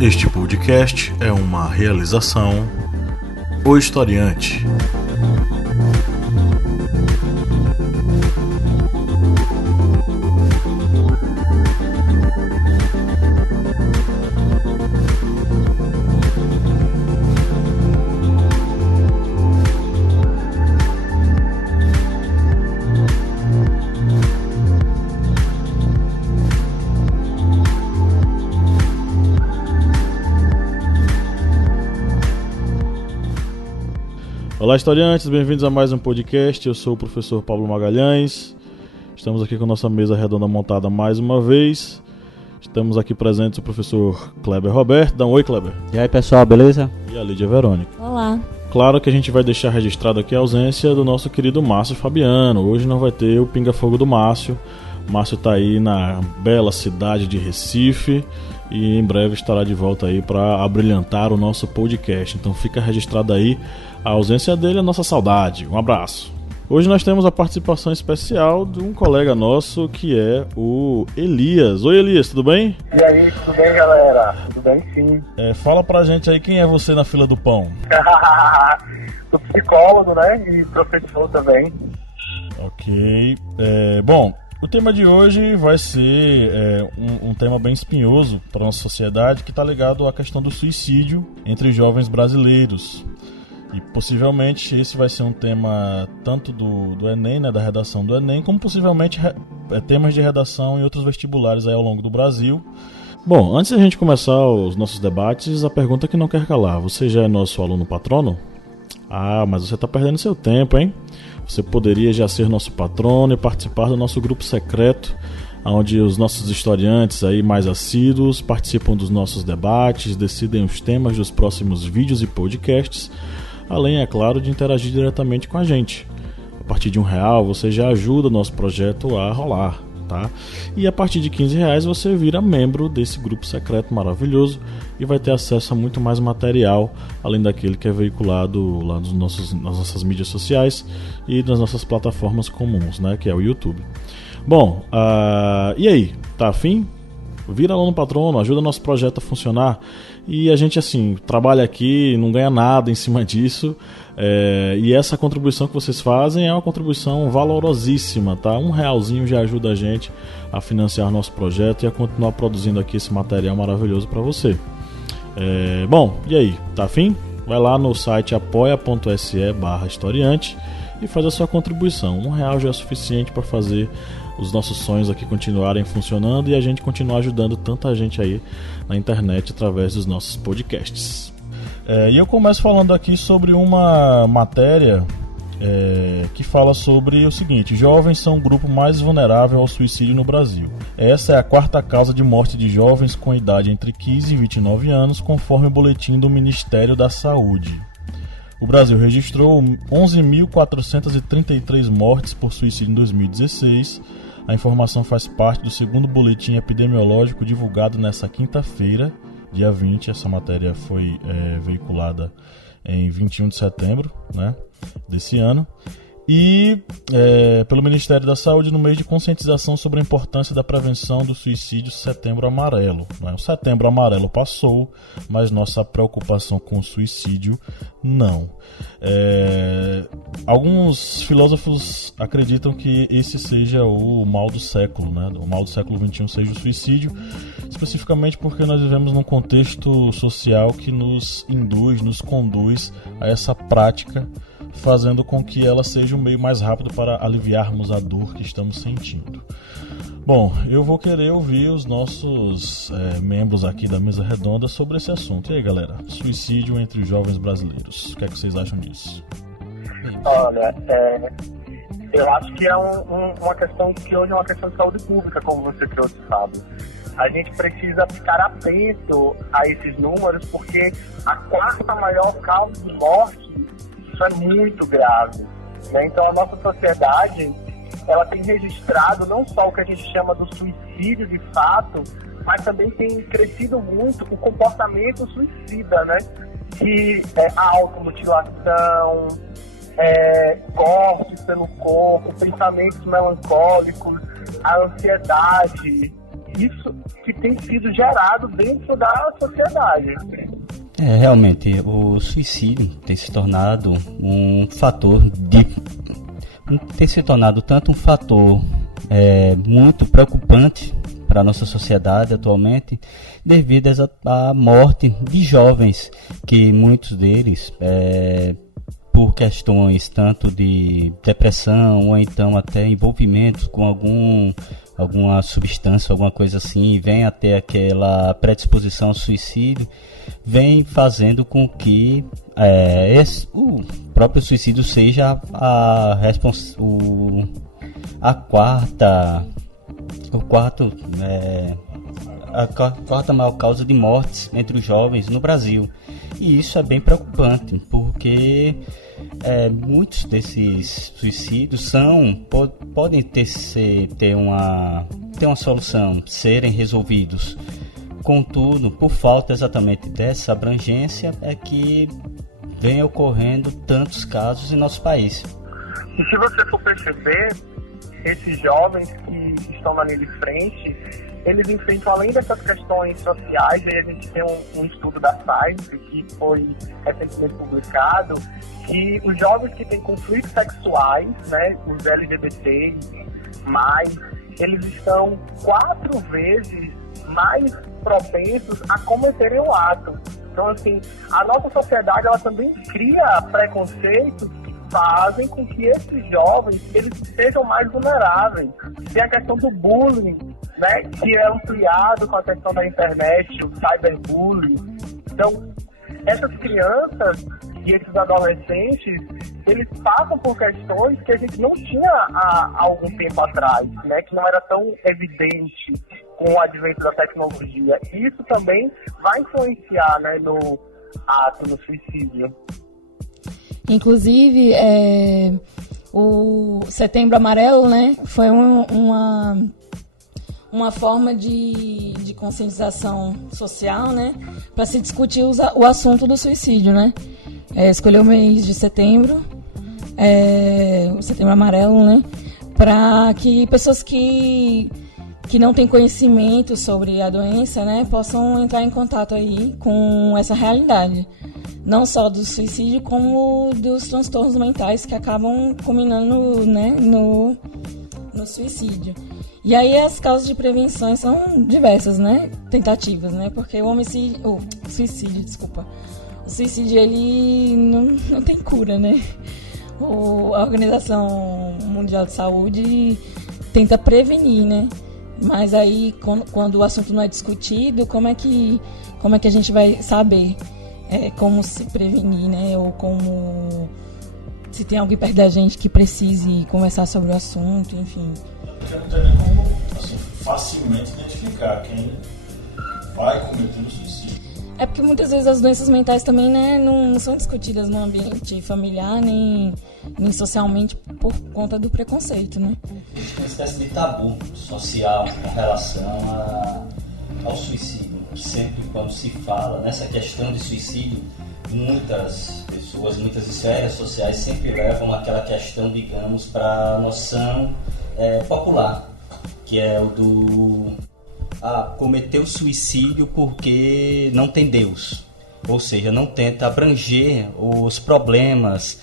Este podcast é uma realização O Historiante. Olá, historiantes, bem-vindos a mais um podcast. Eu sou o professor Pablo Magalhães. Estamos aqui com nossa mesa redonda montada mais uma vez. Estamos aqui presentes o professor Kleber Roberto. Dá um oi, Kleber. E aí, pessoal, beleza? E a Lídia Verônica. Olá. Claro que a gente vai deixar registrado aqui a ausência do nosso querido Márcio Fabiano. Hoje não vai ter o pinga-fogo do Márcio. O Márcio está aí na bela cidade de Recife e em breve estará de volta aí para abrilhantar o nosso podcast. Então fica registrado aí a ausência dele, a nossa saudade. Um abraço. Hoje nós temos a participação especial de um colega nosso que é o Elias. Oi, Elias, tudo bem? E aí, tudo bem, galera? Tudo bem, sim. Fala pra gente aí quem é você na fila do pão. Sou psicólogo, né? E professor também. Ok. Bom, o tema de hoje vai ser um tema bem espinhoso para a nossa sociedade, que está ligado à questão do suicídio entre jovens brasileiros. E possivelmente esse vai ser um tema tanto do Enem, né, da redação do Enem, como possivelmente temas de redação em outros vestibulares aí ao longo do Brasil. Bom, antes de a gente começar os nossos debates, a pergunta que não quer calar: você já é nosso aluno patrono? Ah, mas você está perdendo seu tempo, hein? Você poderia já ser nosso patrono e participar do nosso grupo secreto, onde os nossos historiantes aí mais assíduos participam dos nossos debates, decidem os temas dos próximos vídeos e podcasts, além, é claro, de interagir diretamente com a gente. A partir de R$1 você já ajuda o nosso projeto a rolar, tá? E a partir de R$15 você vira membro desse grupo secreto maravilhoso e vai ter acesso a muito mais material, além daquele que é veiculado lá nas nossas mídias sociais e nas nossas plataformas comuns, né, que é o YouTube. Bom, e aí, tá afim? Vira aluno patrono, ajuda nosso projeto a funcionar. E a gente, assim, trabalha aqui, não ganha nada em cima disso. E essa contribuição que vocês fazem é uma contribuição valorosíssima, tá? R$1 já ajuda a gente a financiar nosso projeto e a continuar produzindo aqui esse material maravilhoso para você. Bom, e aí, tá afim? Vai lá no site apoia.se/historiante e faz a sua contribuição. R$1 já é suficiente para fazer os nossos sonhos aqui continuarem funcionando e a gente continuar ajudando tanta gente aí na internet através dos nossos podcasts. E eu começo falando aqui sobre uma matéria que fala sobre o seguinte: jovens são o grupo mais vulnerável ao suicídio no Brasil. Essa é a 4ª causa de morte de jovens com idade entre 15 e 29 anos, conforme o boletim do Ministério da Saúde. O Brasil registrou 11.433 mortes por suicídio em 2016. A informação faz parte do 2º boletim epidemiológico divulgado nesta quinta-feira, dia 20. Essa matéria foi veiculada em 21 de setembro, né, desse ano. E pelo Ministério da Saúde no mês de conscientização sobre a importância da prevenção do suicídio, Setembro Amarelo, né? O Setembro Amarelo passou, mas nossa preocupação com o suicídio não. Alguns filósofos acreditam que esse seja o mal do século, né? O mal do século XXI seja o suicídio, especificamente porque nós vivemos num contexto social que nos induz, nos conduz a essa prática, fazendo com que ela seja um meio mais rápido para aliviarmos a dor que estamos sentindo. Bom, eu vou querer ouvir os nossos membros aqui da mesa redonda sobre esse assunto. E aí, galera, suicídio entre os jovens brasileiros, o que é que vocês acham disso? Olha, eu acho que é uma questão que hoje é uma questão de saúde pública, como você trouxe, Fábio. A gente precisa ficar atento a esses números, porque a 4ª maior causa de morte, isso é muito grave, né? Então a nossa sociedade, ela tem registrado não só o que a gente chama do suicídio de fato, mas também tem crescido muito o comportamento suicida, né? Que é a automutilação, cortes pelo corpo, pensamentos melancólicos, a ansiedade, isso que tem sido gerado dentro da sociedade. Realmente, o suicídio tem se tornado tanto um fator muito preocupante para a nossa sociedade atualmente, devido à morte de jovens, que muitos deles, por questões tanto de depressão ou então até envolvimento com alguma substância, alguma coisa assim, vem até aquela predisposição ao suicídio, vem fazendo com que o próprio suicídio seja a quarta maior causa de mortes entre os jovens no Brasil. E isso é bem preocupante, porque muitos desses suicídios podem ter uma solução, serem resolvidos. Contudo, por falta exatamente dessa abrangência, é que vem ocorrendo tantos casos em nosso país. E se você for perceber, esses jovens que estão na linha de frente, eles enfrentam, além dessas questões sociais, aí a gente tem um estudo da Science, que foi recentemente publicado, que os jovens que têm conflitos sexuais, né, os LGBT+, eles estão 4 vezes mais propensos a cometerem o ato. Então, assim, a nossa sociedade, ela também cria preconceitos que fazem com que esses jovens, eles sejam mais vulneráveis. Tem a questão do bullying, né, que é ampliado com a questão da internet, o cyberbullying. Então, essas crianças e esses adolescentes, eles passam por questões que a gente não tinha há algum tempo atrás, né, que não era tão evidente com o advento da tecnologia. Isso também vai influenciar, né, no ato, no suicídio. Inclusive, o Setembro Amarelo, né, foi uma forma de conscientização social, né, para se discutir o assunto do suicídio, né. Escolheu o mês de setembro, o Setembro Amarelo, né, para que pessoas que não têm conhecimento sobre a doença, né, possam entrar em contato aí com essa realidade. Não só do suicídio, como dos transtornos mentais que acabam culminando, né, no suicídio. E aí as causas de prevenção são diversas, né, tentativas, né, porque o suicídio, ele não tem cura, né. A Organização Mundial de Saúde tenta prevenir, né. Mas aí, quando o assunto não é discutido, como é que a gente vai saber como se prevenir, né? Ou como se tem alguém perto da gente que precise conversar sobre o assunto, enfim. Porque não tem nem como assim, facilmente identificar quem vai cometer o suicídio. É porque muitas vezes as doenças mentais também, né, não são discutidas no ambiente familiar, nem socialmente, por conta do preconceito, né? Existe uma espécie de tabu social com relação ao suicídio. Sempre quando se fala nessa questão de suicídio, muitas pessoas, muitas esferas sociais sempre levam aquela questão, digamos, para a noção popular, que é o do cometer o suicídio porque não tem Deus. Ou seja, não tenta abranger os problemas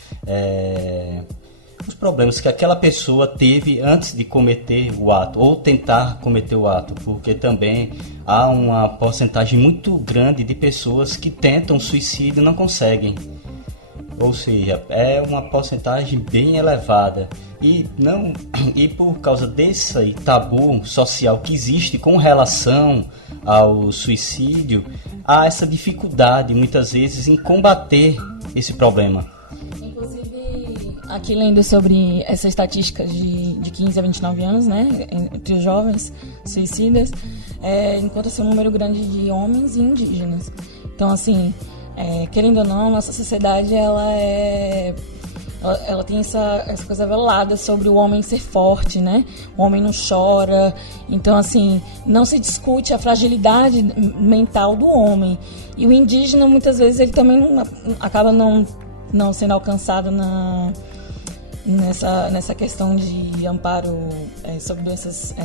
que aquela pessoa teve antes de cometer o ato, ou tentar cometer o ato, porque também há uma porcentagem muito grande de pessoas que tentam suicídio e não conseguem. Ou seja, é uma porcentagem bem elevada. E por causa desse tabu social que existe com relação ao suicídio, há essa dificuldade, muitas vezes, em combater esse problema. Inclusive, aqui lendo sobre essa estatística de 15 a 29 anos, né, entre os jovens suicidas, encontra-se um número grande de homens e indígenas. Então, assim, querendo ou não, a nossa sociedade, ela tem essa coisa velada sobre o homem ser forte, né? O homem não chora. Então, assim, não se discute a fragilidade mental do homem. E o indígena, muitas vezes, ele também acaba não sendo alcançado nessa questão de amparo sobre doenças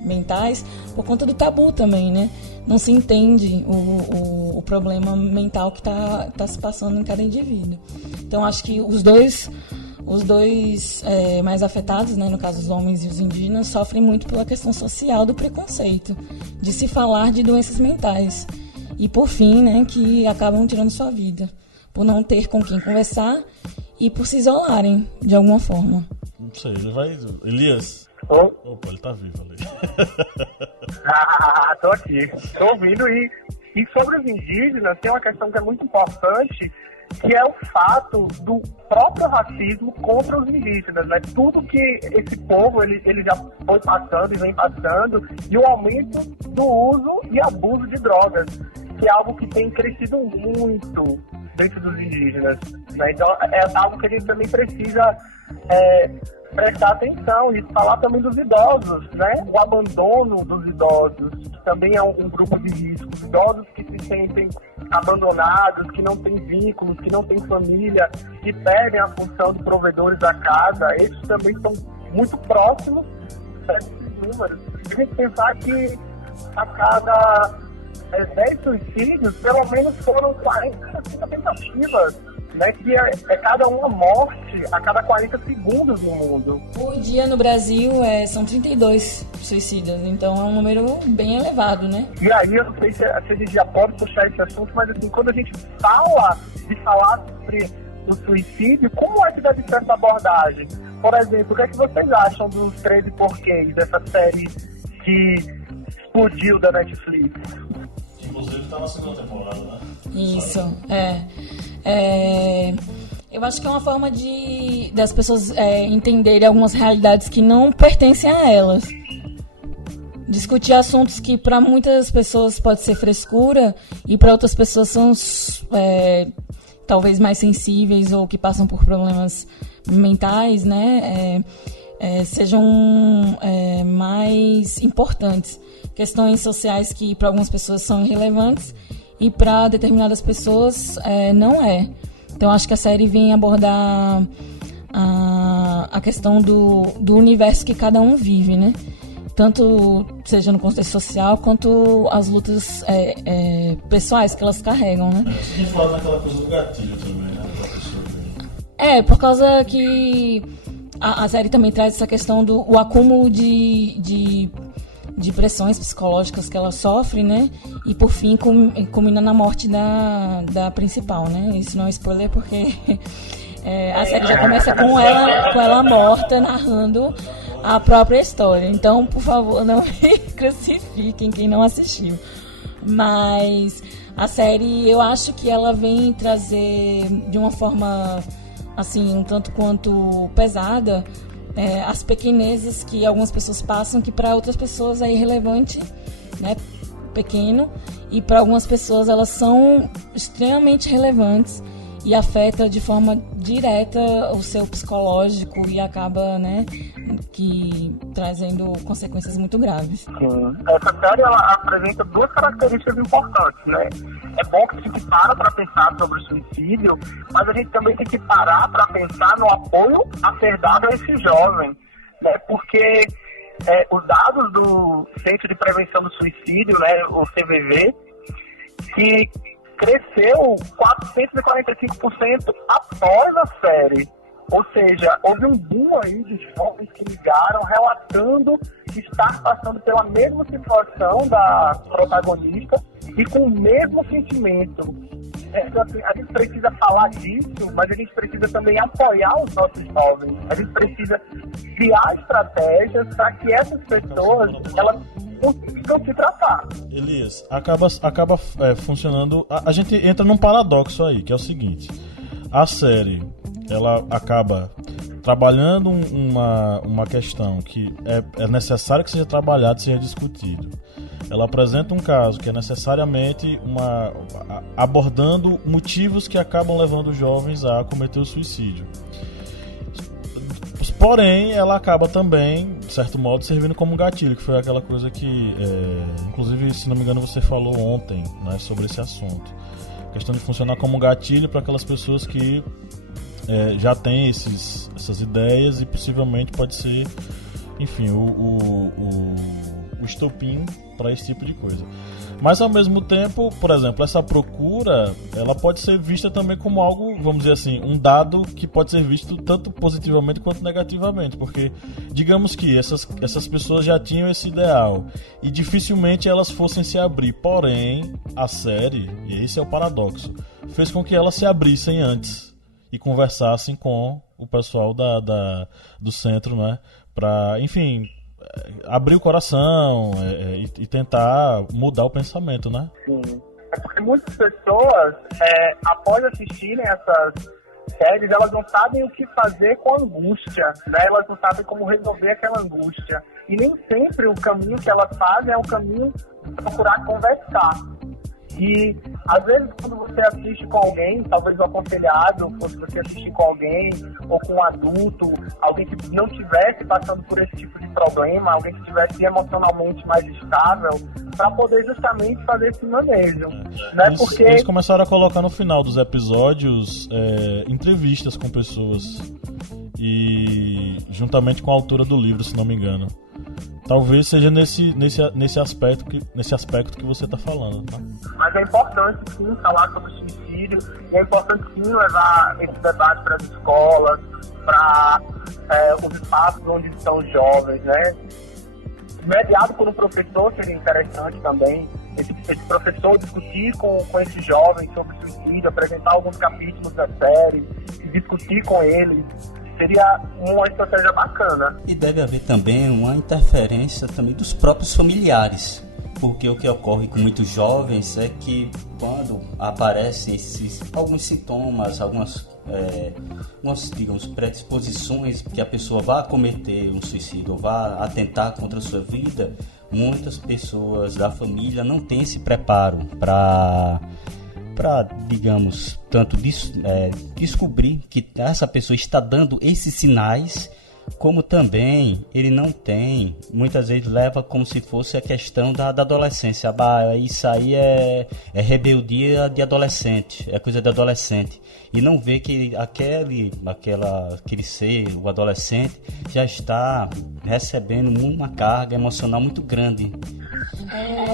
mentais, por conta do tabu também, né? Não se entende o problema mental que está se passando em cada indivíduo. Então, acho que os dois mais afetados, né, no caso os homens e os indígenas, sofrem muito pela questão social do preconceito, de se falar de doenças mentais. E, por fim, né, que acabam tirando sua vida, por não ter com quem conversar e por se isolarem, de alguma forma. Não sei, ele vai... Elias? Oi? Opa, ele tá vivo ali. Tô aqui. Tô ouvindo. E sobre os indígenas, tem uma questão que é muito importante, que é o fato do próprio racismo contra os indígenas, né? Tudo que esse povo ele já foi passando e vem passando, e o aumento do uso e abuso de drogas, que é algo que tem crescido muito dentro dos indígenas, né? Então é algo que a gente também precisa prestar atenção e falar também dos idosos, né? O abandono dos idosos, que também é um grupo de risco. Idosos que se sentem abandonados, que não têm vínculos, que não têm família, que perdem a função de provedores da casa, esses também são muito próximos desses números. A gente pensar que a cada 10 suicídios, pelo menos foram 40, 50 tentativas, né, que é cada uma morte a cada 40 segundos no mundo. Por dia no Brasil são 32 suicidas, então é um número bem elevado, né? E aí, eu não sei se a gente já pode puxar esse assunto, mas assim, quando a gente fala sobre o suicídio, como é que deve ser essa abordagem? Por exemplo, o que é que vocês acham dos 13 Porquês, dessa série que explodiu da Netflix? Inclusive tá na segunda temporada, né? Isso, eu acho que é uma forma das pessoas entenderem algumas realidades que não pertencem a elas. Discutir assuntos que para muitas pessoas pode ser frescura e para outras pessoas são talvez mais sensíveis ou que passam por problemas mentais, né? Sejam mais importantes. Questões sociais que para algumas pessoas são irrelevantes e para determinadas pessoas não é. Então acho que a série vem abordar a questão do universo que cada um vive, né? Tanto seja no contexto social quanto as lutas pessoais que elas carregam, né? Você tinha falado naquela coisa do gatilho também, né? Por causa que a série também traz essa questão do acúmulo de pressões psicológicas que ela sofre, né? E por fim culmina na morte da principal, né? Isso não é spoiler porque a série já começa com ela morta, narrando a própria história. Então, por favor, não me crucifiquem quem não assistiu. Mas a série, eu acho que ela vem trazer de uma forma assim, um tanto quanto pesada, as pequenezes que algumas pessoas passam, que para outras pessoas é irrelevante, né, pequeno, e para algumas pessoas elas são extremamente relevantes e afeta de forma direta o seu psicológico e acaba, né, que trazendo consequências muito graves. Sim. Essa série ela apresenta duas características importantes, né? É bom que a gente para pensar sobre o suicídio, mas a gente também tem que parar para pensar no apoio a ser dado a esse jovem, né? Porque os dados do Centro de Prevenção do Suicídio, né, o CVV, que cresceu 445% após a série. Ou seja, houve um boom aí de jovens que ligaram relatando estar passando pela mesma situação da protagonista e com o mesmo sentimento. Então, assim, a gente precisa falar disso, mas a gente precisa também apoiar os nossos jovens. A gente precisa criar estratégias para que essas pessoas elas consigam se tratar. Elias, acaba funcionando. A gente entra num paradoxo aí, que é o seguinte: a série ela acaba trabalhando uma questão que é necessário que seja trabalhado, seja discutido. Ela apresenta um caso que é necessariamente abordando motivos que acabam levando os jovens a cometer o suicídio. Porém, ela acaba também, de certo modo, servindo como um gatilho, que foi aquela coisa que, inclusive, se não me engano, você falou ontem, né, sobre esse assunto. A questão de funcionar como um gatilho para aquelas pessoas que já tem essas ideias e possivelmente pode ser, enfim, o estopim para esse tipo de coisa. Mas ao mesmo tempo, por exemplo, essa procura, ela pode ser vista também como algo, vamos dizer assim, um dado que pode ser visto tanto positivamente quanto negativamente, porque digamos que essas pessoas já tinham esse ideal e dificilmente elas fossem se abrir, porém a série, e esse é o paradoxo, fez com que elas se abrissem antes e conversassem com o pessoal do centro, né, para, enfim, abrir o coração e tentar mudar o pensamento, né? Sim. É porque muitas pessoas, após assistirem essas séries, elas não sabem o que fazer com a angústia, né? Elas não sabem como resolver aquela angústia. E nem sempre o caminho que elas fazem é o caminho de procurar conversar. E, às vezes, quando você assiste com alguém, talvez o aconselhado, ou se você assistir com alguém, ou com um adulto, alguém que não estivesse passando por esse tipo de problema, alguém que estivesse emocionalmente mais estável, para poder justamente fazer esse manejo. Né? Porque eles começaram a colocar no final dos episódios entrevistas com pessoas, e juntamente com a autora do livro, se não me engano. Talvez seja nesse aspecto que você está falando, tá? Mas é importante sim falar sobre o suicídio, é importante sim levar esse debate para as escolas, para os espaços onde estão os jovens, né? Mediado por um professor seria interessante também, esse professor discutir com esses jovens sobre suicídio, apresentar alguns capítulos da série, discutir com eles. Seria uma estratégia bacana. E deve haver também uma interferência também dos próprios familiares, porque o que ocorre com muitos jovens é que quando aparecem alguns sintomas, algumas digamos, predisposições que a pessoa vá cometer um suicídio ou vá atentar contra a sua vida, muitas pessoas da família não têm esse preparo para, digamos, tanto descobrir que essa pessoa está dando esses sinais, como também ele não tem, muitas vezes leva como se fosse a questão da adolescência. Isso aí é rebeldia de adolescente, é coisa de adolescente. E não vê que aquele ser, o adolescente, já está recebendo uma carga emocional muito grande.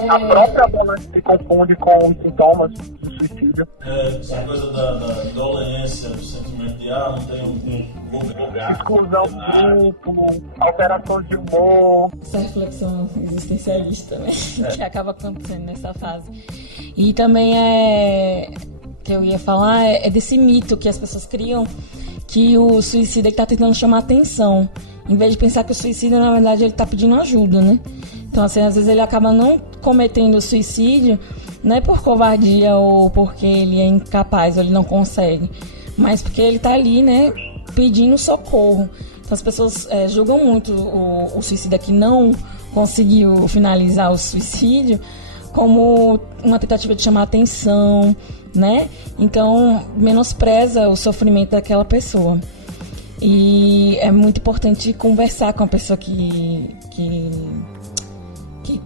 A própria adolescente se confunde com os sintomas do suicídio. Essa coisa da indolência, do sentimento de não tem um lugar. Exclusão do grupo, alterações de humor. Essa reflexão existencialista, né? Que acaba acontecendo nessa fase. E também que eu ia falar desse mito que as pessoas criam, que o suicida está tentando chamar atenção, em vez de pensar que o suicida, na verdade, ele está pedindo ajuda, né? Então, assim, às vezes ele acaba não cometendo o suicídio, não é por covardia ou porque ele é incapaz ou ele não consegue, mas porque ele está ali, né, pedindo socorro. Então, as pessoas julgam muito o suicida que não conseguiu finalizar o suicídio como uma tentativa de chamar atenção, né? Então, menospreza o sofrimento daquela pessoa. E é muito importante conversar com a pessoa que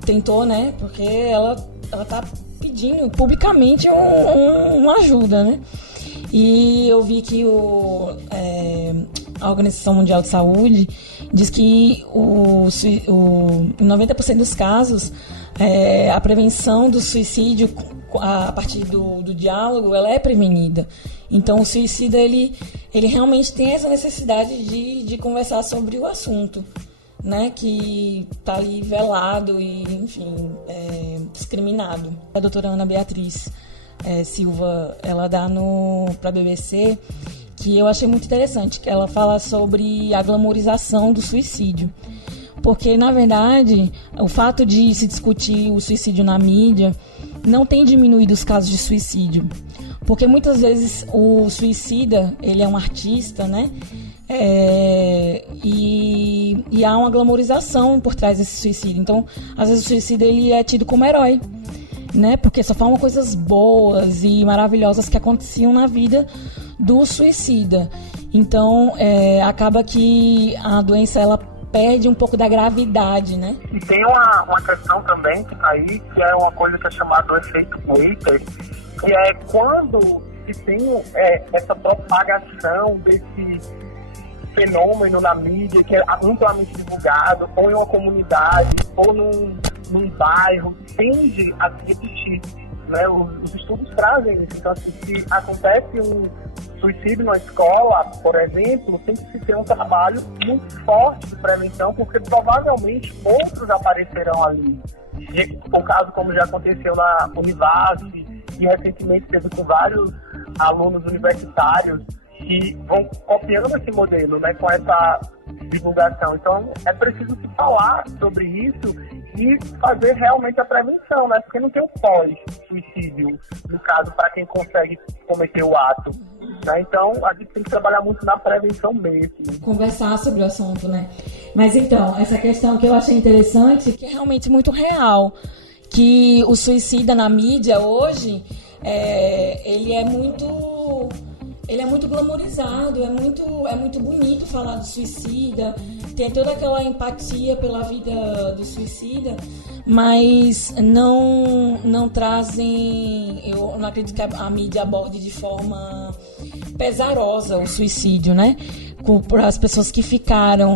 tentou, né? Porque ela tá pedindo publicamente uma ajuda, né? E eu vi que a Organização Mundial de Saúde diz que em 90% dos casos a prevenção do suicídio a partir do diálogo, ela é prevenida. Então o suicida ele realmente tem essa necessidade de conversar sobre o assunto, né, que está ali velado e, enfim, discriminado. A doutora Ana Beatriz Silva, ela dá para a BBC, que eu achei muito interessante, que ela fala sobre a glamorização do suicídio. Porque, na verdade, o fato de se discutir o suicídio na mídia não tem diminuído os casos de suicídio. Porque muitas vezes o suicida, ele é um artista, né? E há uma glamorização por trás desse suicídio. Então, às vezes o suicida ele é tido como herói, né? Porque só falam coisas boas e maravilhosas que aconteciam na vida do suicida. Então, acaba que a doença, ela perde um pouco da gravidade, né? E tem uma questão também que tá aí, que é uma coisa que é chamada do efeito Waiter, que é quando que tem essa propagação desse fenômeno na mídia, que é amplamente divulgado, ou em uma comunidade, ou num bairro, tende a se repetir, né? Os estudos trazem isso. Então, assim, se acontece um suicídio na escola, por exemplo, tem que se ter um trabalho muito forte de prevenção, porque provavelmente outros aparecerão ali. E o caso, como já aconteceu na Univasf, e recentemente teve com vários alunos universitários, que vão copiando esse modelo, né, com essa divulgação. Então, é preciso se falar sobre isso e fazer realmente a prevenção, né, porque não tem um pós-suicídio, no caso, para quem consegue cometer o ato. Né? Então, a gente tem que trabalhar muito na prevenção mesmo. Conversar sobre o assunto, né? Mas então, essa questão que eu achei interessante, que é realmente muito real, que o suicida na mídia hoje, ele é muito glamorizado, é muito bonito falar do suicida, tem toda aquela empatia pela vida do suicida, mas não trazem, eu não acredito que a mídia aborde de forma pesarosa o suicídio, né? Para as pessoas que ficaram,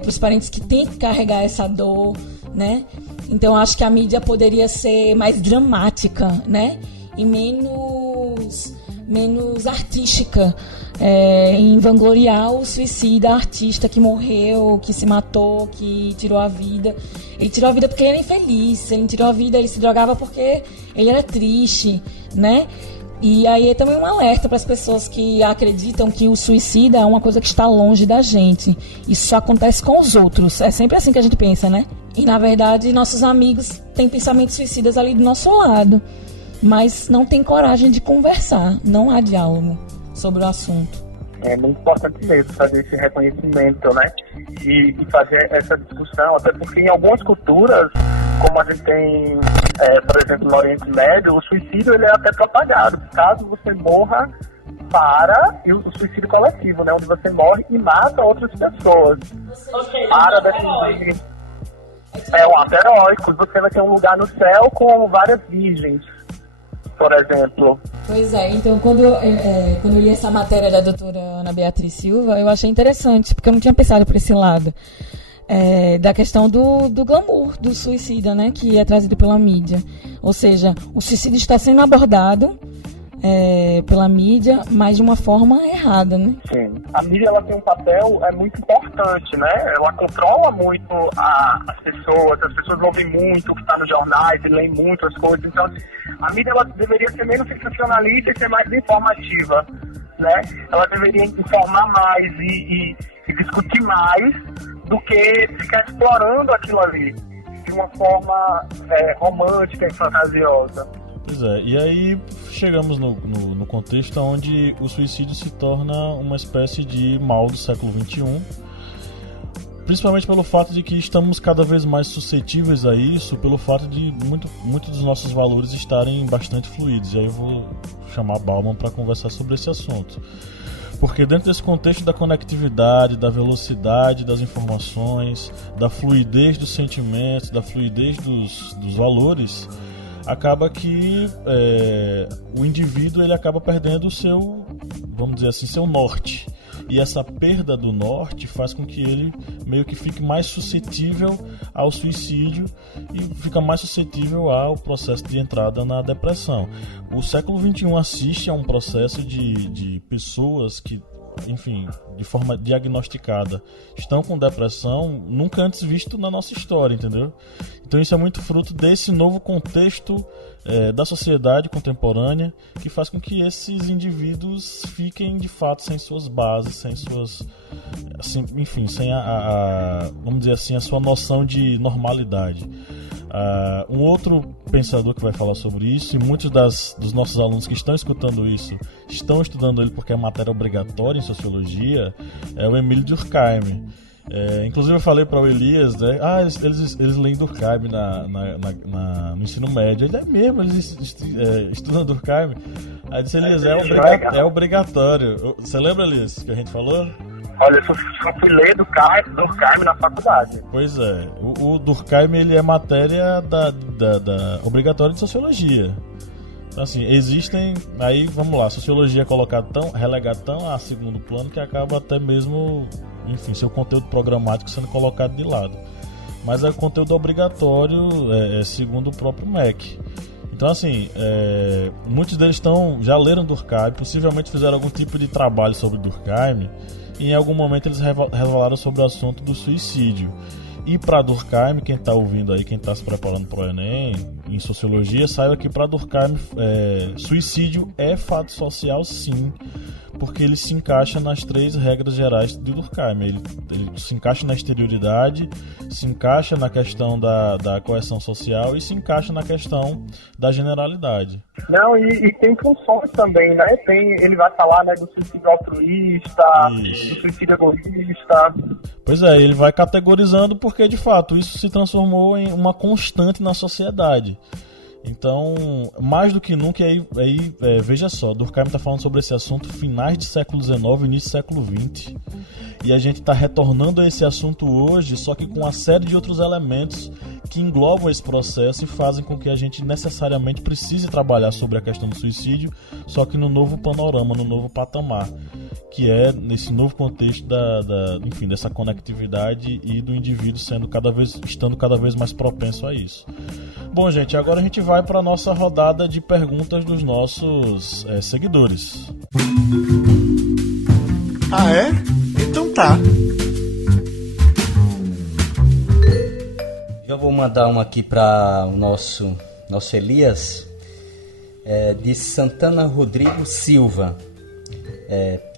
para os parentes que têm que carregar essa dor, né? Então acho que a mídia poderia ser mais dramática, né? E menos artística, em vangloriar o suicida artista que morreu, que se matou, que tirou a vida. Ele tirou a vida porque ele era infeliz, ele tirou a vida, ele se drogava porque ele era triste, né? E aí é também um alerta para as pessoas que acreditam que o suicida é uma coisa que está longe da gente. Isso só acontece com os outros. É sempre assim que a gente pensa, né? E na verdade nossos amigos têm pensamentos suicidas ali do nosso lado, mas não tem coragem de conversar, não há diálogo sobre o assunto. É muito importante mesmo fazer esse reconhecimento, né? E fazer essa discussão, até porque em algumas culturas, como a gente tem, por exemplo, no Oriente Médio, o suicídio ele é até propagado. Caso você morra e o suicídio coletivo, né? Onde você morre e mata outras pessoas. Para definir. É um ato heróico. Você vai ter um lugar no céu com várias virgens, por exemplo. Pois é, então quando eu li essa matéria da doutora Ana Beatriz Silva, eu achei interessante, porque eu não tinha pensado por esse lado, da questão do glamour do suicida, né, que é trazido pela mídia. Ou seja, o suicídio está sendo abordado pela mídia, mas de uma forma errada, né? Sim. A mídia ela tem um papel muito importante, né? Ela controla muito as pessoas ouvem muito o que está nos jornais e leem muito as coisas. Então, a mídia ela deveria ser menos sensacionalista e ser mais informativa, né? Ela deveria informar mais e discutir mais do que ficar explorando aquilo ali de uma forma romântica e fantasiosa. Pois é, e aí chegamos no contexto onde o suicídio se torna uma espécie de mal do século XXI, principalmente pelo fato de que estamos cada vez mais suscetíveis a isso, pelo fato de muito dos nossos valores estarem bastante fluidos. E aí eu vou chamar Bauman para conversar sobre esse assunto. Porque dentro desse contexto da conectividade, da velocidade das informações, da fluidez dos sentimentos, da fluidez dos valores, acaba que o indivíduo ele acaba perdendo o seu, vamos dizer assim, seu norte. E essa perda do norte faz com que ele meio que fique mais suscetível ao suicídio e fica mais suscetível ao processo de entrada na depressão. O século XXI assiste a um processo de pessoas que, enfim, de forma diagnosticada, estão com depressão nunca antes visto na nossa história, entendeu? Então isso é muito fruto desse novo contexto da sociedade contemporânea, que faz com que esses indivíduos fiquem de fato sem suas bases, sem suas, assim, enfim, sem vamos dizer assim, a sua noção de normalidade. Um outro pensador que vai falar sobre isso, e muitos dos nossos alunos que estão escutando isso estão estudando ele porque é matéria obrigatória em sociologia, é o Emile Durkheim. Inclusive eu falei para o Elias, né? Eles leem Durkheim no ensino médio. Ele é mesmo, eles estudam Durkheim. Aí disse, Elias, é obrigatório. Você lembra, Elias, que a gente falou? Olha, eu só fui ler Durkheim na faculdade. Pois é, o Durkheim ele é matéria da obrigatória de sociologia. Assim, existem, aí vamos lá, a sociologia é relegada tão a segundo plano que acaba até mesmo, enfim, seu conteúdo programático sendo colocado de lado. Mas é conteúdo obrigatório, segundo o próprio MEC. Então, assim, muitos deles já leram Durkheim, possivelmente fizeram algum tipo de trabalho sobre Durkheim, e em algum momento eles revelaram sobre o assunto do suicídio. E para Durkheim, quem está ouvindo aí, quem está se preparando para o Enem, em sociologia, saiba que para Durkheim suicídio é fato social, sim, porque ele se encaixa nas 3 regras gerais de Durkheim. Ele se encaixa na exterioridade, se encaixa na questão da coerção social e se encaixa na questão da generalidade. Não, e tem funções também, né? Ele vai falar, né, do suicídio altruísta, do suicídio egoísta. Pois é, ele vai categorizando porque, de fato, isso se transformou em uma constante na sociedade. Então, mais do que nunca, veja só, Durkheim está falando sobre esse assunto finais de século XIX e início do século XX. E a gente está retornando a esse assunto hoje, só que com uma série de outros elementos que englobam esse processo e fazem com que a gente necessariamente precise trabalhar sobre a questão do suicídio, só que no novo panorama, no novo patamar, que é nesse novo contexto enfim, dessa conectividade e do indivíduo estando cada vez mais propenso a isso. Bom, gente, agora a gente vai para a nossa rodada de perguntas dos nossos seguidores. Ah, é? Então tá. Eu vou mandar uma aqui para o nosso Elias, de Santana Rodrigo Silva.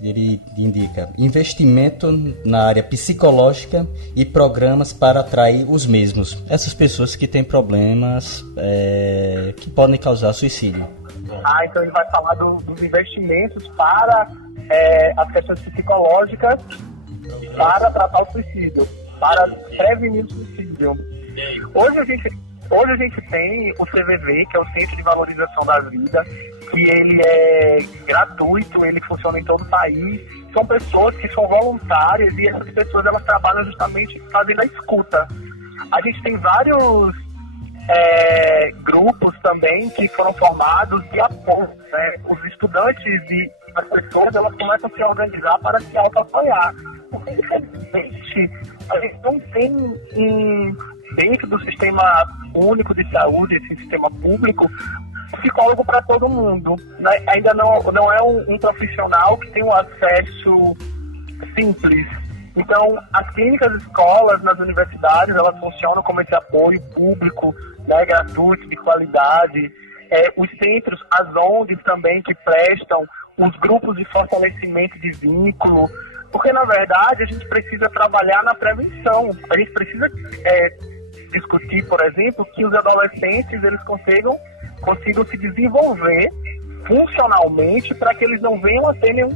Ele indica investimento na área psicológica e programas para atrair os mesmos. Essas pessoas que têm problemas que podem causar suicídio. Então ele vai falar dos investimentos para as questões psicológicas para tratar o suicídio, para prevenir o suicídio. Hoje a gente tem o CVV, que é o Centro de Valorização da Vida, que ele é gratuito, ele funciona em todo o país. São pessoas que são voluntárias e essas pessoas elas trabalham justamente fazendo a escuta. A gente tem vários grupos também que foram formados de apoio, né? Os estudantes e as pessoas elas começam a se organizar para se auto-apoiar. Porque, infelizmente, a gente não tem dentro do sistema único de saúde, esse sistema público, psicólogo para todo mundo, né? Ainda não é um profissional que tem um acesso simples. Então, as clínicas, escolas, nas universidades, elas funcionam como esse apoio público, né, gratuito, de qualidade. Os centros, as ONGs também que prestam, os grupos de fortalecimento de vínculo, porque, na verdade, a gente precisa trabalhar na prevenção. A gente precisa discutir, por exemplo, que os adolescentes eles consigam se desenvolver funcionalmente para que eles não venham a ter nenhum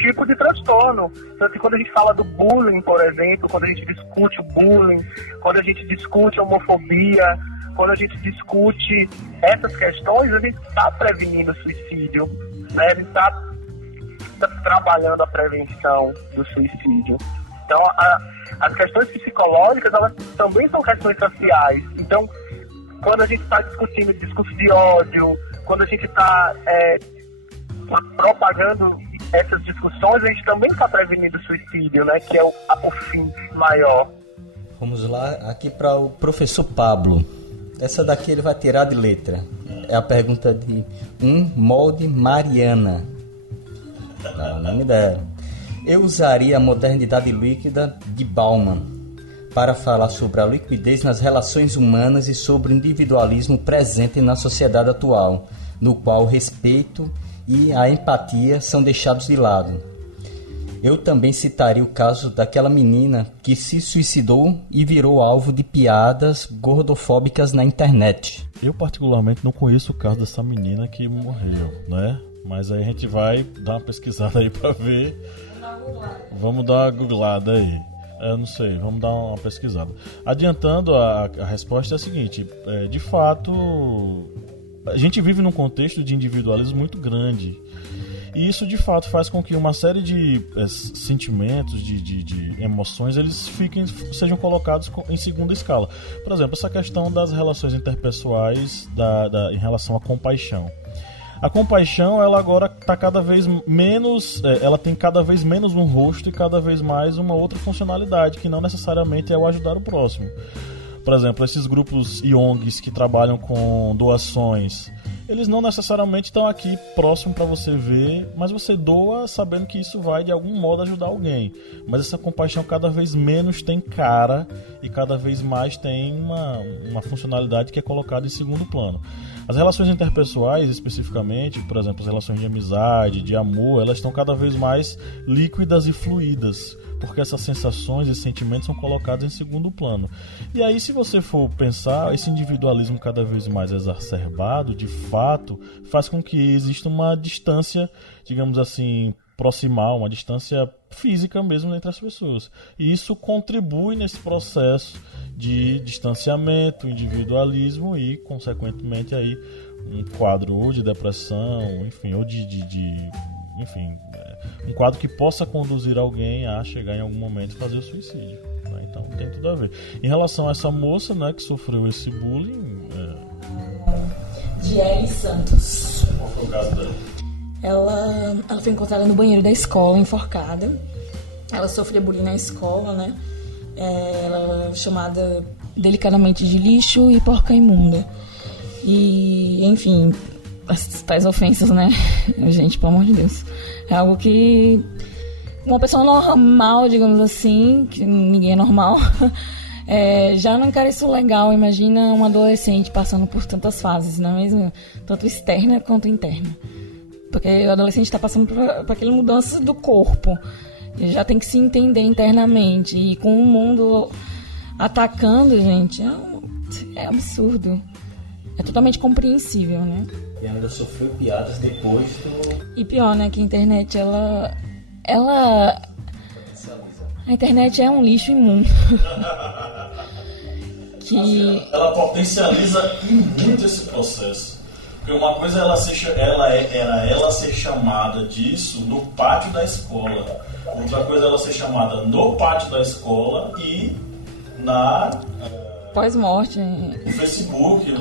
tipo de transtorno. Então, assim, quando a gente fala do bullying, por exemplo, quando a gente discute o bullying, quando a gente discute a homofobia, quando a gente discute essas questões, a gente está prevenindo o suicídio, né? A gente está trabalhando a prevenção do suicídio. Então, as questões psicológicas, elas também são questões sociais. Então, quando a gente está discutindo discurso de ódio, quando a gente está propagando essas discussões, a gente também está prevenindo o suicídio, né? Que é o fim maior. Vamos lá, aqui para o professor Pablo. Essa daqui ele vai tirar de letra. É a pergunta de molde Mariana. É o nome dela. Eu usaria a modernidade líquida de Bauman para falar sobre a liquidez nas relações humanas e sobre o individualismo presente na sociedade atual, no qual o respeito e a empatia são deixados de lado. Eu também citaria o caso daquela menina que se suicidou e virou alvo de piadas gordofóbicas na internet. Eu particularmente não conheço o caso dessa menina que morreu, né? Mas aí a gente vai dar uma pesquisada aí pra ver. Vamos dar uma googlada aí. Eu não sei, vamos dar uma pesquisada. Adiantando, a resposta é a seguinte: de fato, a gente vive num contexto de individualismo muito grande. E isso, de fato, faz com que uma série de sentimentos, de emoções, eles sejam colocados em segunda escala. Por exemplo, essa questão das relações interpessoais em relação à compaixão. A compaixão, ela agora tá cada vez menos, ela tem cada vez menos um rosto e cada vez mais uma outra funcionalidade, que não necessariamente é o ajudar o próximo. Por exemplo, esses grupos e ONGs que trabalham com doações, eles não necessariamente estão aqui próximo para você ver, mas você doa sabendo que isso vai de algum modo ajudar alguém. Mas essa compaixão cada vez menos tem cara e cada vez mais tem uma funcionalidade que é colocada em segundo plano. As relações interpessoais, especificamente, por exemplo, as relações de amizade, de amor, elas estão cada vez mais líquidas e fluídas, porque essas sensações e sentimentos são colocados em segundo plano. E aí, se você for pensar, esse individualismo cada vez mais exacerbado, de fato, faz com que exista uma distância, digamos assim, proximal, uma distância física mesmo entre as pessoas. E isso contribui nesse processo de distanciamento, individualismo e, consequentemente, aí, um quadro ou de depressão, enfim, ou enfim, um quadro que possa conduzir alguém a chegar em algum momento e fazer o suicídio, né? Então tem tudo a ver. Em relação a essa moça, né, que sofreu esse bullying, Diele Santos. qual foi o caso dela? Ela foi encontrada no banheiro da escola, enforcada. Ela sofria bullying na escola, né? Ela era chamada delicadamente de lixo e porca imunda. E, enfim, as tais ofensas, né? Gente, pelo amor de Deus. É algo que uma pessoa normal, digamos assim, que ninguém é normal, já não encara isso legal. Imagina um adolescente passando por tantas fases, não é mesmo? Tanto externa quanto interna. Porque o adolescente está passando por aquela mudança do corpo. Ele já tem que se entender internamente. E com o mundo atacando, gente, é absurdo. É totalmente compreensível, né? E ainda sofreu piadas depois do... E pior, né? Que a internet, A internet é um lixo imundo. Ela potencializa muito esse processo. Porque uma coisa era ela ser chamada disso no pátio da escola. Outra coisa é ela ser chamada no pátio da escola e pós-morte. No Facebook.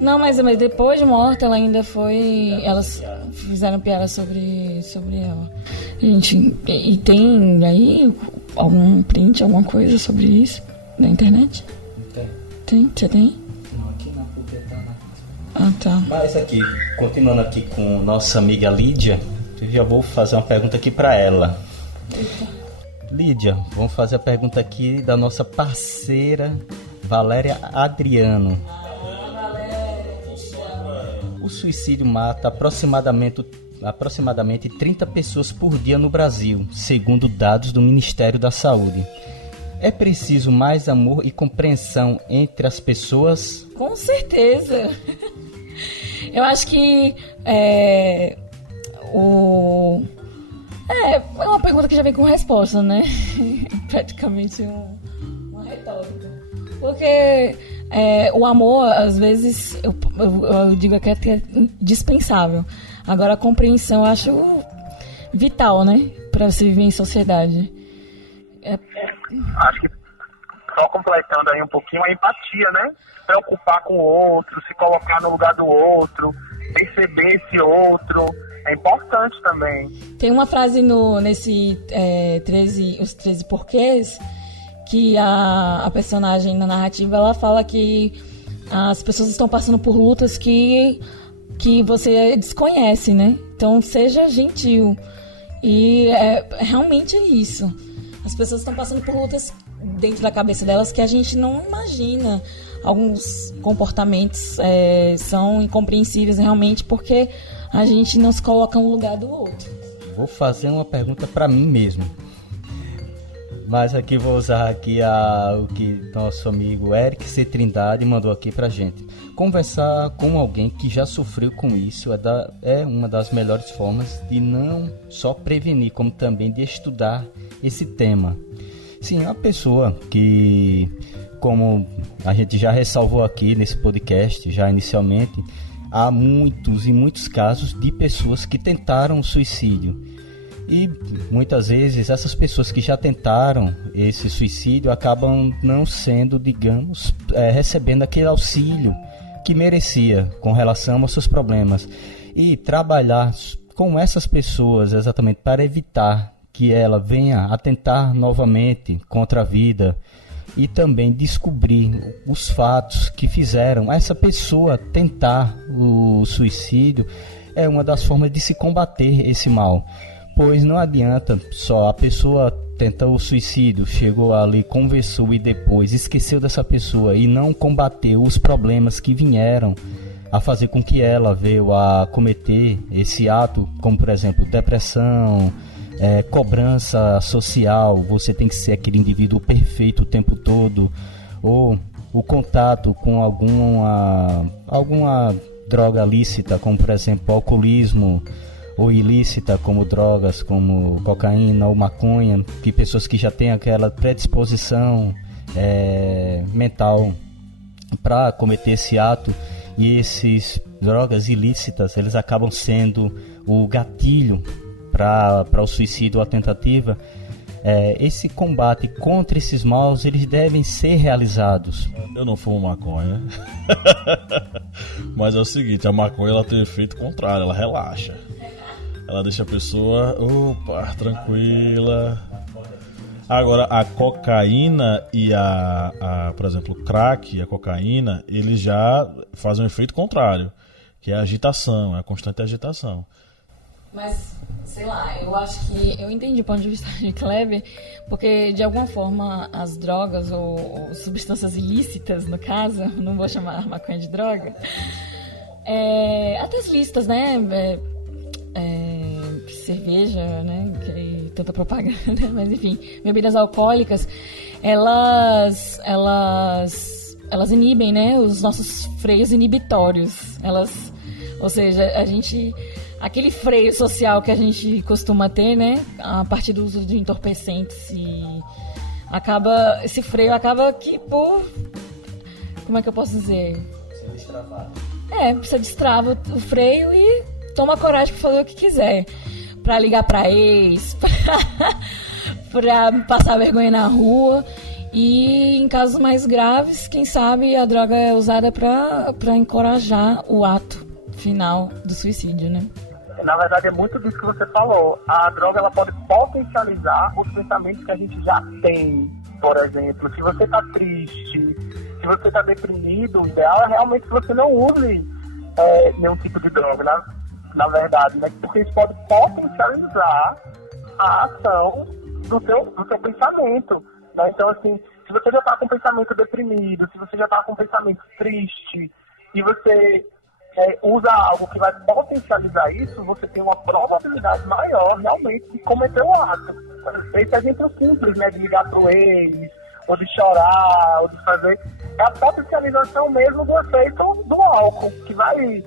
Não, mas depois de morta ela ainda foi... Elas fizeram piada sobre ela. Gente, e tem aí algum print, alguma coisa sobre isso na internet? Tem? Você tem? Não, aqui não, porque tá lá. Ah, tá. Mas aqui, continuando aqui com nossa amiga Lídia, eu já vou fazer uma pergunta aqui para ela. Lídia, vamos fazer a pergunta aqui da nossa parceira Valéria Adriano. O suicídio mata aproximadamente 30 pessoas por dia no Brasil, segundo dados do Ministério da Saúde. É preciso mais amor e compreensão entre as pessoas? Com certeza. Eu acho que é uma pergunta que já vem com resposta, né? Praticamente uma retórica. Porque o amor, às vezes, eu digo que é dispensável. Agora, a compreensão eu acho vital, né? Para se viver em sociedade. Acho que, só completando aí um pouquinho, a empatia, né? Se preocupar com o outro, se colocar no lugar do outro, perceber esse outro, é importante também. Tem uma frase nesse Os 13 Porquês, que a personagem na narrativa, ela fala que as pessoas estão passando por lutas que você desconhece, né? Então, seja gentil. E realmente é isso. As pessoas estão passando por lutas dentro da cabeça delas que a gente não imagina. Alguns comportamentos são incompreensíveis realmente porque a gente não se coloca no lugar do outro. Vou fazer uma pergunta para mim mesmo. Mas aqui vou usar aqui o que nosso amigo Eric C. Trindade mandou aqui pra gente. Conversar com alguém que já sofreu com isso é uma das melhores formas de não só prevenir, como também de estudar esse tema. Sim, a pessoa que, como a gente já ressalvou aqui nesse podcast, já inicialmente, há muitos e muitos casos de pessoas que tentaram o suicídio. E muitas vezes essas pessoas que já tentaram esse suicídio acabam não sendo, digamos, recebendo aquele auxílio que merecia com relação aos seus problemas. e trabalhar com essas pessoas exatamente para evitar que ela venha atentar novamente contra a vida e também descobrir os fatos que fizeram essa pessoa tentar o suicídio é uma das formas de se combater esse mal, pois não adianta só a pessoa tenta o suicídio, chegou ali, conversou e depois esqueceu dessa pessoa e não combateu os problemas que vieram a fazer com que ela veio a cometer esse ato, como por exemplo depressão, cobrança social, você tem que ser aquele indivíduo perfeito o tempo todo, ou o contato com alguma droga lícita, como por exemplo alcoolismo, ou ilícita, como drogas como cocaína ou maconha, que pessoas que já têm aquela predisposição mental para cometer esse ato, e esses drogas ilícitas eles acabam sendo o gatilho para o suicídio ou a tentativa. Esse combate contra esses maus, eles devem ser realizados. Eu não fumo maconha, mas é o seguinte, a maconha ela tem efeito contrário, ela relaxa, ela deixa a pessoa tranquila. Agora a cocaína e por exemplo, o crack e a cocaína, eles já fazem um efeito contrário, que é a agitação, a constante agitação. Mas, sei lá, eu acho que... Eu entendi o ponto de vista de Kleber, porque, de alguma forma, as drogas ou substâncias ilícitas, no caso, não vou chamar maconha de droga, até as listas, né? Cerveja, né? Que tanta propaganda, mas enfim, bebidas alcoólicas, elas inibem, né? Os nossos freios inibitórios. Ou seja, aquele freio social que a gente costuma ter, né, a partir do uso de entorpecentes, esse freio acaba que como é que eu posso dizer? Precisa destravar. Precisa destravar o freio e toma coragem para fazer o que quiser. Para ligar para ex, para passar vergonha na rua. E em casos mais graves, quem sabe a droga é usada para encorajar o ato final do suicídio, né? Na verdade, é muito disso que você falou. A droga ela pode potencializar os pensamentos que a gente já tem. Por exemplo, se você está triste, se você está deprimido, o ideal é realmente que você não use nenhum tipo de droga, na verdade, né? Porque isso pode potencializar a ação do seu pensamento, né? Então, assim, se você já está com um pensamento deprimido, se você já está com um pensamento triste, e você usa algo que vai potencializar isso, você tem uma probabilidade maior, realmente, de cometer o ato. Esse exemplo simples, né? De ligar pro ex, ou de chorar, ou de fazer... É a potencialização mesmo do efeito do álcool, que vai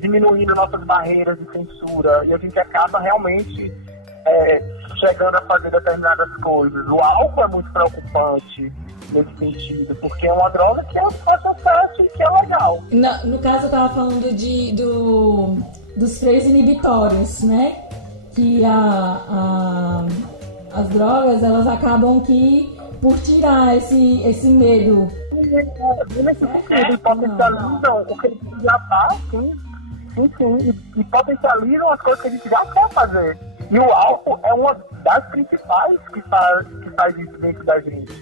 diminuindo nossas barreiras de censura, e a gente acaba realmente chegando a fazer determinadas coisas. O álcool é muito preocupante nesse sentido, porque é uma droga que é fácil acesso e que é legal. No caso, eu estava falando dos freios inibitórios, né? Que as drogas, elas acabam por tirar esse medo. Nesse sentido, potencializam o que a gente já faz, sim, e potencializam as coisas que a gente já quer fazer. E o álcool é uma das principais que faz isso dentro da gente.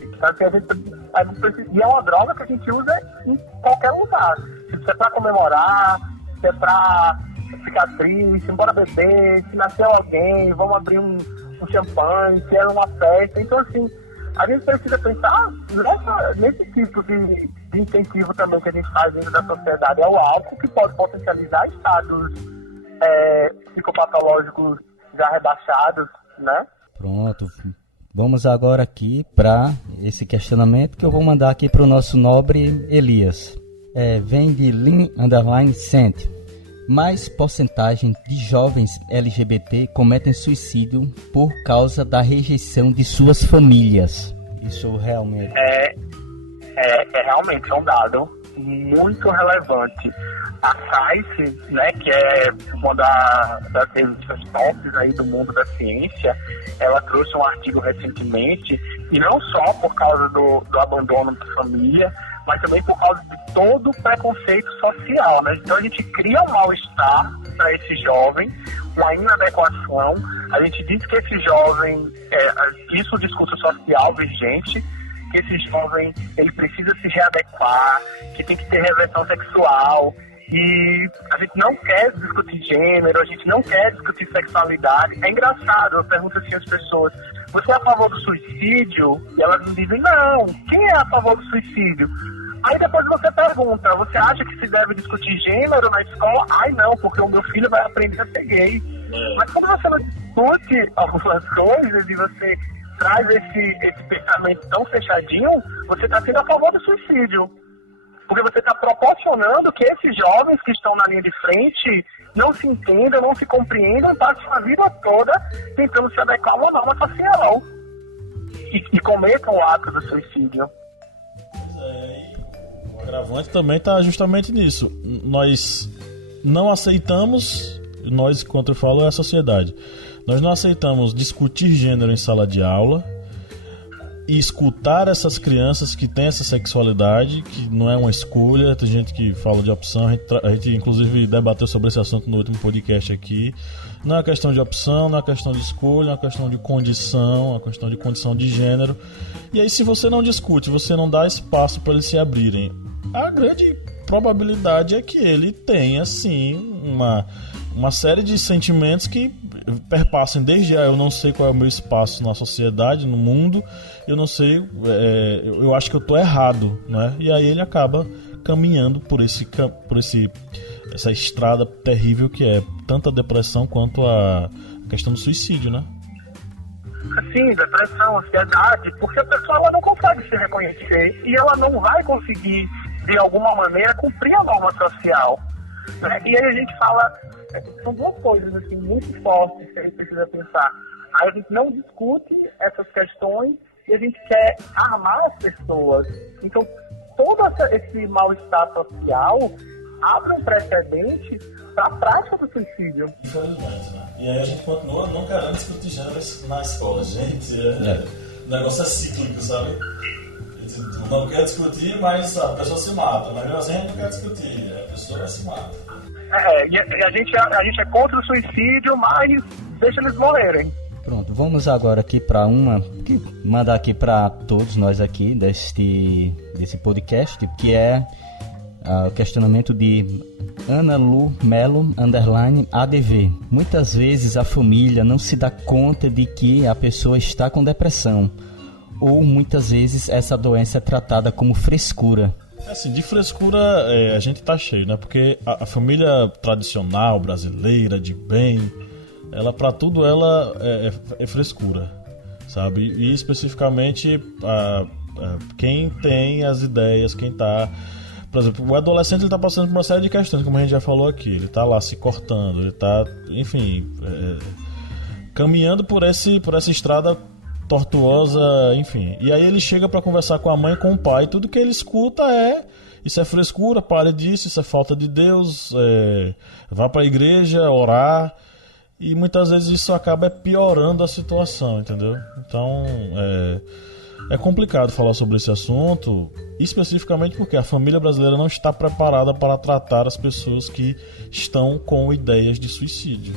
E é uma droga que a gente usa em qualquer lugar. Se é pra comemorar, se é pra ficar triste, embora beber, se nasceu alguém, vamos abrir um champanhe, se é uma festa. Então, assim, a gente precisa pensar nesse tipo de incentivo também que a gente faz dentro da sociedade. É o álcool, que pode potencializar estados psicopatológicos já rebaixados, né? Pronto. Vamos agora aqui para esse questionamento que eu vou mandar aqui para o nosso nobre Elias. Vem de Lin_Cent. Mais porcentagem de jovens LGBT cometem suicídio por causa da rejeição de suas famílias. Isso realmente... Realmente um dado muito relevante. A Science, né, que é uma das revistas tops aí do mundo da ciência, ela trouxe um artigo recentemente, e não só por causa do abandono da família, mas também por causa de todo o preconceito social, né? Então a gente cria um mal-estar para esse jovem, uma inadequação, a gente diz que esse jovem, isso é o discurso social vigente, que esse jovem ele precisa se readequar, que tem que ter reversão sexual, e a gente não quer discutir gênero, a gente não quer discutir sexualidade. É engraçado, eu pergunto assim às pessoas, você é a favor do suicídio? E elas me dizem, não, quem é a favor do suicídio? Aí depois você pergunta, você acha que se deve discutir gênero na escola? Ai não, porque o meu filho vai aprender a ser gay. Mas quando você não discute algumas coisas e você traz esse pensamento tão fechadinho, você está sendo a favor do suicídio. Porque você está proporcionando que esses jovens que estão na linha de frente não se entendam, não se compreendam e passem a vida toda tentando se adequar a uma norma social. E cometam o ato do suicídio. O agravante também está justamente nisso. Nós não aceitamos, nós, enquanto eu falo, é a sociedade. Nós não aceitamos discutir gênero em sala de aula e escutar essas crianças que têm essa sexualidade, que não é uma escolha. Tem gente que fala de opção, a gente inclusive debateu sobre esse assunto no último podcast aqui. Não é questão de opção, não é questão de escolha, é uma questão de condição, é uma questão de condição de gênero. E aí, se você não discute, você não dá espaço para eles se abrirem, a grande probabilidade é que ele tenha, sim, uma série de sentimentos que perpassem desde eu não sei qual é o meu espaço na sociedade, no mundo, eu não sei, eu acho que eu tô errado, né? E aí ele acaba caminhando por essa estrada terrível que é tanto a depressão quanto a questão do suicídio, né? Sim, depressão, ansiedade, porque a pessoa ela não consegue se reconhecer e ela não vai conseguir, de alguma maneira, cumprir a norma social, né? E aí a gente fala, são duas coisas assim, muito fortes que a gente precisa pensar. Aí a gente não discute essas questões e a gente quer armar as pessoas. Então, todo esse mal-estar social abre um precedente para a prática do suicídio. Infelizmente, né? E aí a gente continua não querendo discutir gênero na escola. Gente, o negócio é cíclico, sabe? A gente não quer discutir, mas a pessoa se mata. Mas mesmo assim a gente não quer discutir, a pessoa se mata. E a gente é contra o suicídio, mas deixa eles morrerem. Pronto, vamos agora aqui para mandar aqui para todos nós aqui desse podcast, que é o questionamento de Ana Lu Melo _ADV. Muitas vezes a família não se dá conta de que a pessoa está com depressão, ou muitas vezes essa doença é tratada como frescura. Assim, de frescura a gente tá cheio, né? Porque a família tradicional brasileira de bem, ela para tudo ela é frescura, sabe? E especificamente quem tem as ideias, quem tá, por exemplo, o adolescente ele tá passando por uma série de questões, como a gente já falou aqui, ele tá lá se cortando, ele tá, enfim, caminhando por essa estrada tortuosa, enfim. E aí ele chega pra conversar com a mãe e com o pai, tudo que ele escuta isso é frescura, pare disso, isso é falta de Deus, vá pra igreja, orar. E muitas vezes isso acaba piorando a situação, entendeu? Então é complicado falar sobre esse assunto, especificamente porque a família brasileira não está preparada para tratar as pessoas que estão com ideias de suicídio.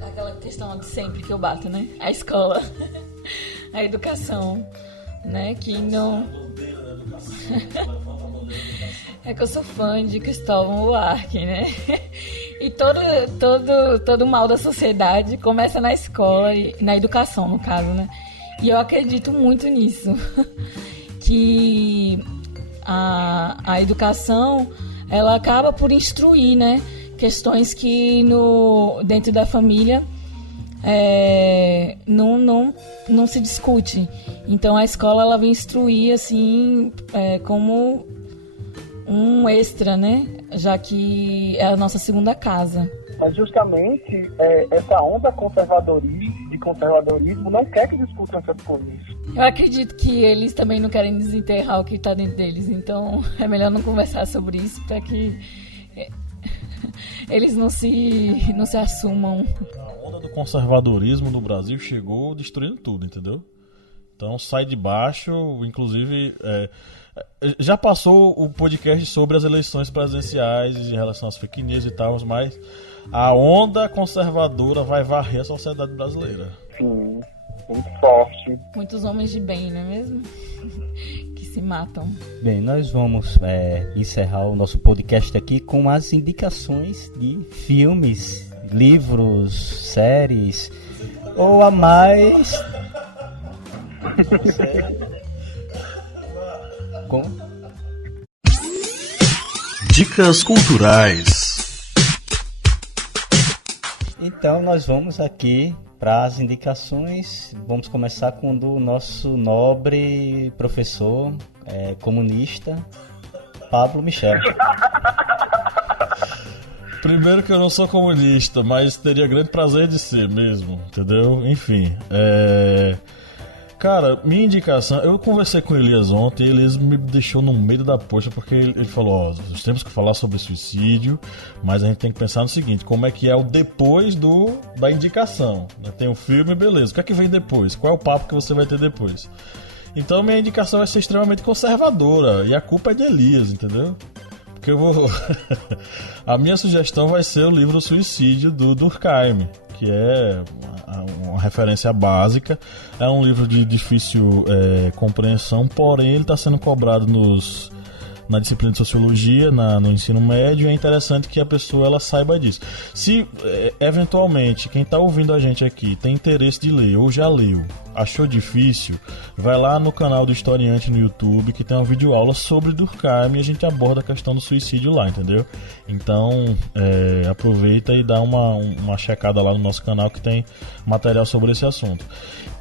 Aquela questão de sempre que eu bato, né? A escola, a educação, né? Que não... É que eu sou fã de Cristóvão Buarque, né? E todo o mal da sociedade começa na escola, e na educação, no caso, né? E eu acredito muito nisso. Que a educação, ela acaba por instruir, né? Questões que dentro da família não se discute. Então a escola ela vem instruir assim como um extra, né? Já que é a nossa segunda casa. Mas justamente essa onda de conservadorismo não quer que discutam essas coisas. Eu acredito que eles também não querem desenterrar o que está dentro deles. Então é melhor não conversar sobre isso para que eles não se assumam. A onda do conservadorismo no Brasil chegou destruindo tudo, entendeu? Então sai de baixo, inclusive já passou o podcast sobre as eleições presidenciais em relação às fake news e tal, mas a onda conservadora vai varrer a sociedade brasileira. Sim, muito forte. Muitos homens de bem, não é mesmo? Que se matam. Bem, nós vamos encerrar o nosso podcast aqui com as indicações de filmes, livros, séries ou a mais. Dicas culturais. Então nós vamos aqui para as indicações. Vamos começar com o do nosso nobre professor comunista Pablo Michel. Primeiro que eu não sou comunista, mas teria grande prazer de ser mesmo, entendeu? Enfim, cara, minha indicação, eu conversei com o Elias ontem e Elias me deixou no meio da poxa, porque ele falou, nós temos que falar sobre suicídio, mas a gente tem que pensar no seguinte, como é que é o depois da indicação, né? Tem o filme, beleza, o que é que vem depois? Qual é o papo que você vai ter depois? Então minha indicação vai ser extremamente conservadora, e a culpa é de Elias, entendeu? Porque eu vou... A minha sugestão vai ser o livro Suicídio, do Durkheim, que é uma referência básica. É um livro de difícil compreensão, porém ele está sendo cobrado na disciplina de sociologia, no ensino médio. É interessante que a pessoa ela saiba disso. Se eventualmente quem está ouvindo a gente aqui tem interesse de ler ou já leu, achou difícil, vai lá no canal do Historiante no YouTube, que tem uma videoaula sobre Durkheim e a gente aborda a questão do suicídio lá, entendeu? Então aproveita e dá uma checada lá no nosso canal que tem material sobre esse assunto.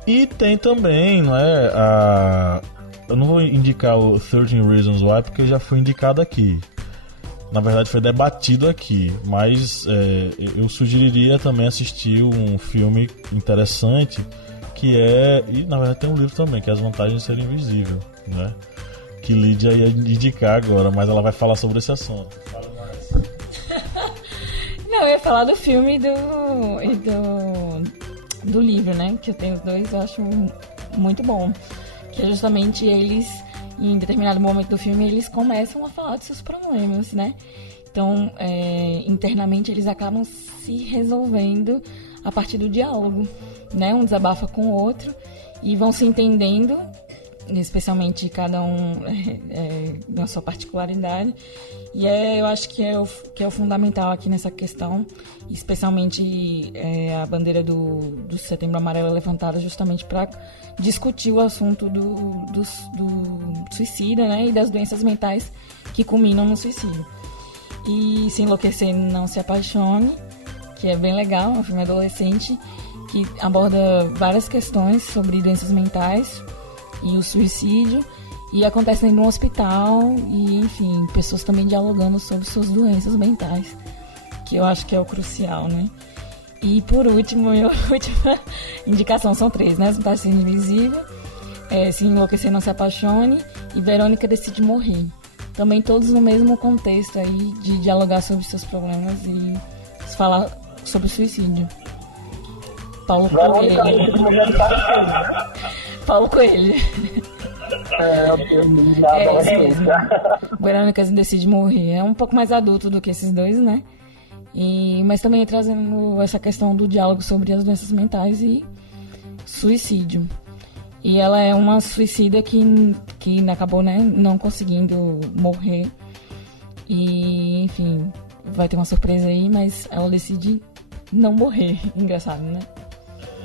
E tem também, não é, eu não vou indicar o 13 Reasons Why porque já foi indicado aqui. Na verdade foi debatido aqui, mas eu sugeriria também assistir um filme interessante que e na verdade tem um livro também, que é As Vantagens de Ser Invisível, né? Que Lídia ia indicar agora, mas ela vai falar sobre esse assunto. Fala mais. Não, eu ia falar do filme e do livro, né? Que eu tenho os dois, eu acho muito bom. Que é justamente eles, em determinado momento do filme, eles começam a falar de seus problemas, né? Então, internamente, eles acabam se resolvendo a partir do diálogo, né? Um desabafa com o outro e vão se entendendo, especialmente cada um na sua particularidade. E eu acho que é o fundamental aqui nessa questão, especialmente a bandeira do Setembro Amarelo é levantada justamente para discutir o assunto do suicida, né, e das doenças mentais que culminam no suicídio. E Se Enlouquecer, Não Se Apaixone, que é bem legal, é um filme adolescente que aborda várias questões sobre doenças mentais e o suicídio, e acontece dentro de um hospital e, enfim, pessoas também dialogando sobre suas doenças mentais, que eu acho que é o crucial, né? E por último, minha última indicação, são 3, né? As Vantagens de Ser Invisível, Se Enlouquecer, Não Se Apaixone e Verônica Decide Morrer. Também todos no mesmo contexto aí de dialogar sobre seus problemas e falar sobre o suicídio. Paulo Coelho. Paulo Coelho. Verônica Decide Morrer. É um pouco mais adulto do que esses dois, né? Mas também trazendo essa questão do diálogo sobre as doenças mentais e suicídio. E ela é uma suicida que acabou, né, não conseguindo morrer. E, enfim, vai ter uma surpresa aí, mas ela decide não morrer. Engraçado, né?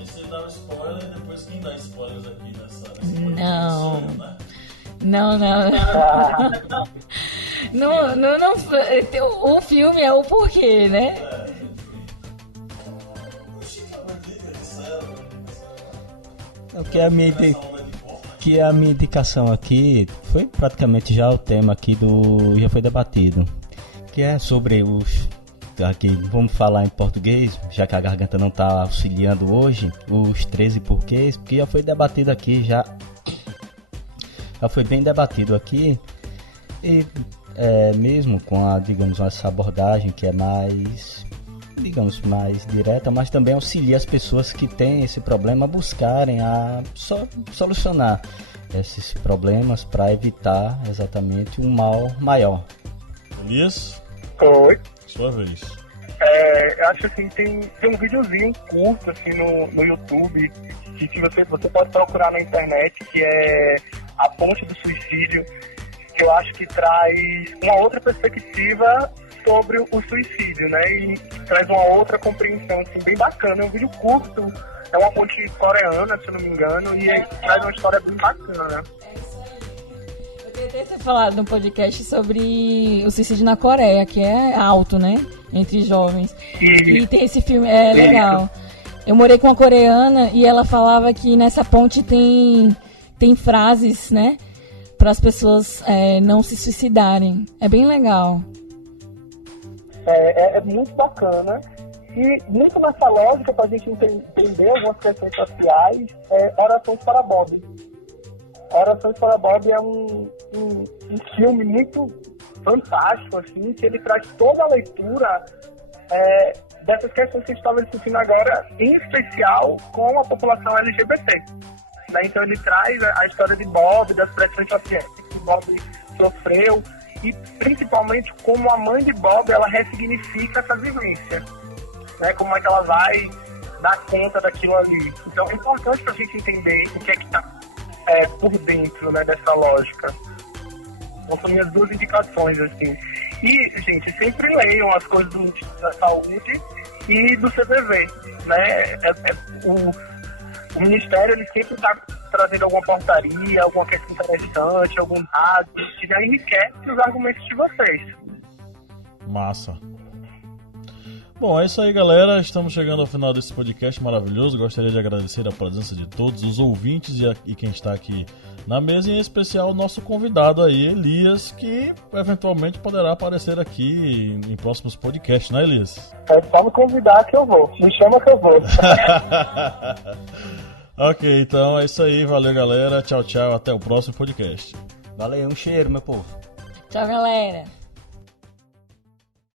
Você dá um spoiler e depois quem dá spoilers aqui nessa Não. Sou eu, né? Não. O filme é o porquê, né? Que a minha indicação aqui foi praticamente já o tema aqui já foi debatido, que é sobre aqui, vamos falar em português, já que a garganta não está auxiliando hoje, os 13 porquês, porque já foi debatido aqui, já foi bem debatido aqui, e mesmo com digamos, essa abordagem que é mais digamos, mais direta, mas também auxilia as pessoas que têm esse problema a buscarem a solucionar esses problemas para evitar exatamente um mal maior. Elias, Oi. sua vez. Eu acho assim, tem um videozinho curto assim, no YouTube, que se você pode procurar na internet, que é A Ponte do Suicídio, que eu acho que traz uma outra perspectiva sobre o suicídio, né? E traz uma outra compreensão, assim, bem bacana. É um vídeo curto, é uma ponte coreana, se eu não me engano, e traz uma história bem bacana. Eu queria ter falado no podcast sobre o suicídio na Coreia, que é alto, né? Entre jovens. E tem esse filme, é legal. Eu morei com uma coreana e ela falava que nessa ponte tem frases, né? Para as pessoas não se suicidarem. É bem legal. É muito bacana. E muito nessa lógica, para a gente entender algumas questões sociais, Orações para Bob. Orações para Bob é um filme muito fantástico, assim, que ele traz toda a leitura dessas questões que a gente estava discutindo agora, em especial com a população LGBT. Né? Então ele traz a história de Bob, das pressões sociais que Bob sofreu, e principalmente como a mãe de Bob, ela ressignifica essa vivência. Né? Como é que ela vai dar conta daquilo ali. Então é importante para a gente entender o que é que está por dentro, né, dessa lógica. Então, são minhas duas indicações, assim. E, gente, sempre leiam as coisas do Instituto da Saúde e do CVV, né? O Ministério, ele sempre está trazendo alguma portaria, alguma questão interessante, algum dado, que já enriquece os argumentos de vocês. Massa. Bom, é isso aí, galera. Estamos chegando ao final desse podcast maravilhoso. Gostaria de agradecer a presença de todos os ouvintes e quem está aqui na mesa, em especial o nosso convidado aí, Elias, que eventualmente poderá aparecer aqui em próximos podcasts, né, Elias? É só me convidar que eu vou. Me chama que eu vou. Ok, então é isso aí. Valeu, galera. Tchau, tchau. Até o próximo podcast. Valeu, um cheiro, meu povo. Tchau, galera.